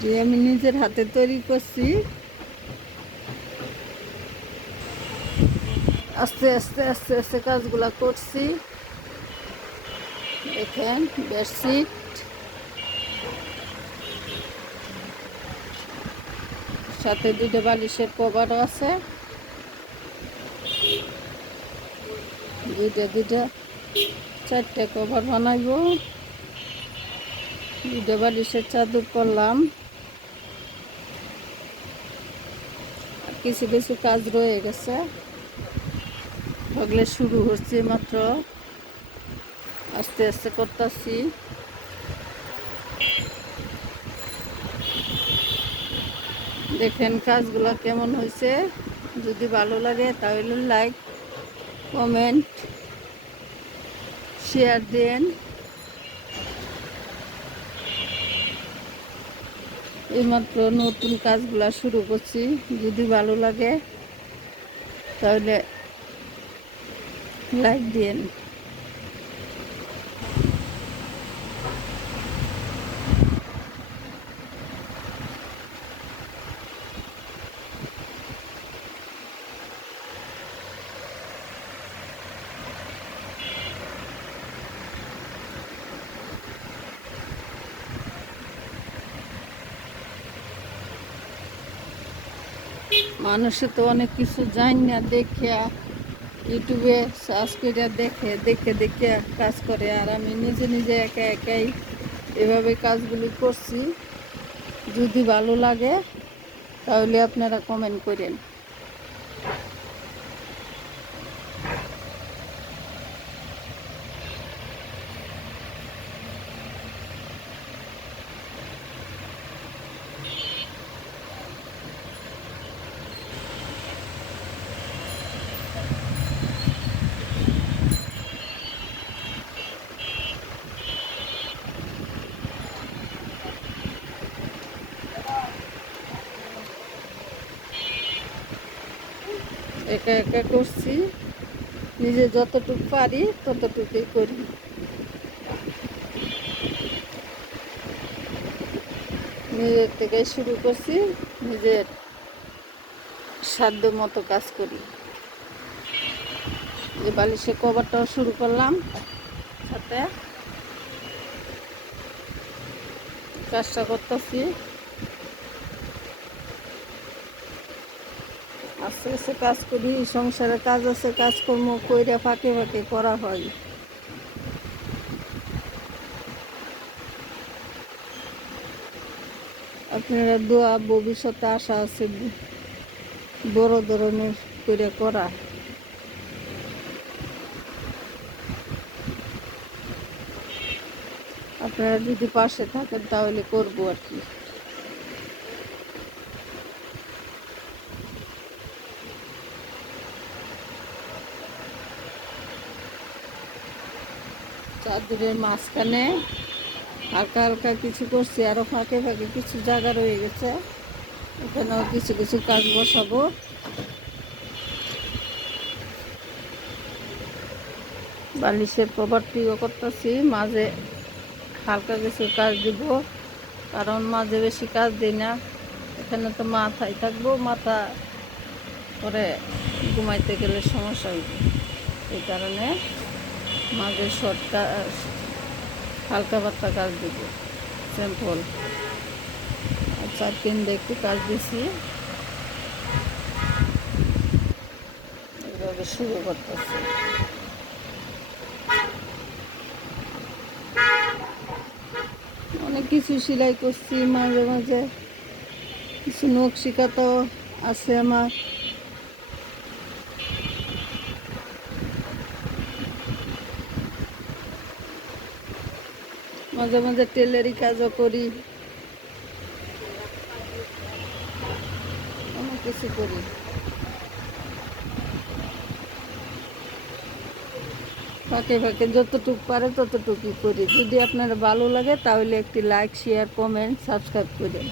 যে আমি নিজের হাতে তৈরি করছি। আস্তে আস্তে আস্তে আস্তে কাজগুলা করছি। দেখেন, বেডশিট। সাথে দুটো বালিশের কভারও আছে। দুইটা দুইটা, চারটে কভার বানাইব। দুটো বালিশের চাদর করলাম কিছু কিছু কাজ রয়ে গেছে। ওগুলো শুরু হচ্ছে মাত্র। আস্তে আস্তে করতেছি। দেখেন কাজগুলো কেমন হয়েছে। যদি ভালো লাগে তাহলে লাইক কমেন্ট শেয়ার দেন। এইমাত্র নতুন কাজগুলা শুরু করছি যদি ভালো লাগে তাহলে লাইক দিন। মানুষে তো অনেক কিছু জানি না, দেখে, ইউটিউবে সার্চ করে দেখে দেখে দেখে কাজ করে। আর আমি নিজে নিজে একা, একাই এভাবে কাজগুলি করছি। যদি ভালো লাগে, তাহলে আপনারা কমেন্ট করেন। একা একা করছি। নিজে যতটুকু পারি ততটুকুই করি। নিজের থেকে শুরু করছি, নিজের সাধ্য মতো কাজ করি। যে বালিশে কভারটাও শুরু করলাম, সাথে কাজটা করতেছি। আস্তে আস্তে কাজ করি, সংসারে কাজ আছে, কাজকর্ম কইরা ফাঁকে ফাঁকে করা হয়। আপনারা দোয়া, ভবিষ্যতে আশা আছে, বড় ধরনের করে করা। আপনারা যদি পাশে থাকেন তাহলে করব আর কি। চাদরের মাঝখানে হালকা হালকা কিছু করছি আরও ফাঁকে ফাঁকে কিছু জায়গা রয়ে গেছে। ওখানেও কিছু কিছু কাজ বসাবো। বালিশের কভারটিও করতেছি, মাঝে হালকা কিছু কাজ দিব, কারণ মাঝে বেশি কাজ দিই না। এখানে তো মাথায় থাকব, মাথা পরে ঘুমাইতে গেলে সমস্যা হইবে। এই কারণে মাঝে শর্ট হালকা পাতলা কাজ দিব সিম্পল চার কেন্দ্রে একটু কাজ দিছি। এইভাবে শুরু করতেছি। অনেক কিছু সেলাই করছি মাঝে মাঝে। কিছু নকশিকা তো আছে আমার। মাঝে মাঝে টেলারি কাজও করি। অনেক কিছু করি। ফাঁকে ফাঁকে যতটুকু পারে ততটুকুই করি। যদি আপনার ভালো লাগে তাহলে একটি লাইক শেয়ার কমেন্ট সাবস্ক্রাইব করেন।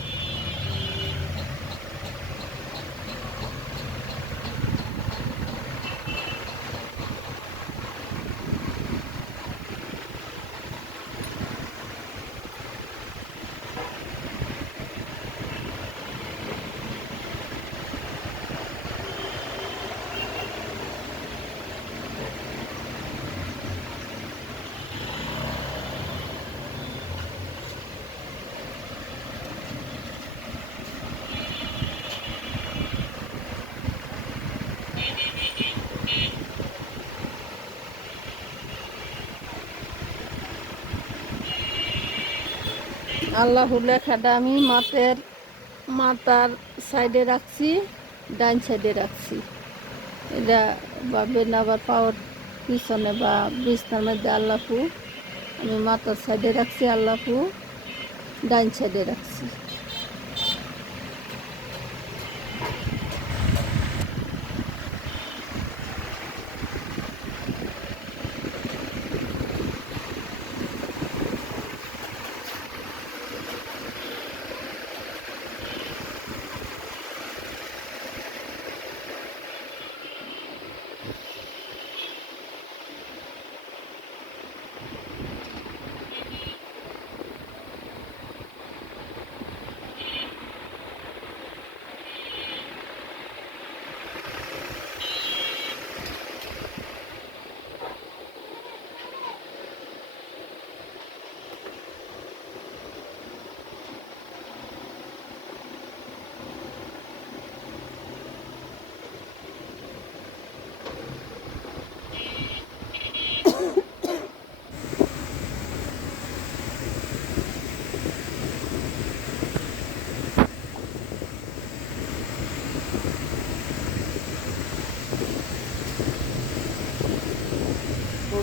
আল্লাহ লেখাটা আমি মাথের, মাথার সাইডে রাখছি ডাইন সাইডে রাখছি। এটা বা বেনাবার পাওয়ার পিছনে বা বিছনার মধ্যে আল্লাহু আমি মাথার সাইডে রাখছি আল্লাহু ডাইন সাইডে রাখছি।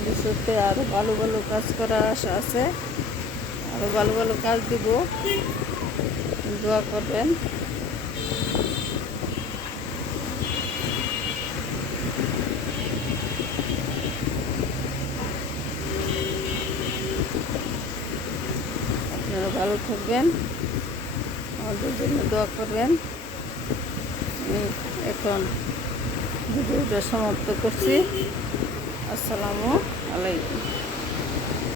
ভবিষ্যতে আরও ভালো ভালো কাজ করার আশা আছে। আরও ভালো ভালো কাজ দিব। দোয়া করবেন। আপনারা ভালো থাকবেন। আমাদের জন্য দোয়া করবেন। এখন ভিডিওটা সমাপ্ত করছি। আসসালামু আলাইকুম।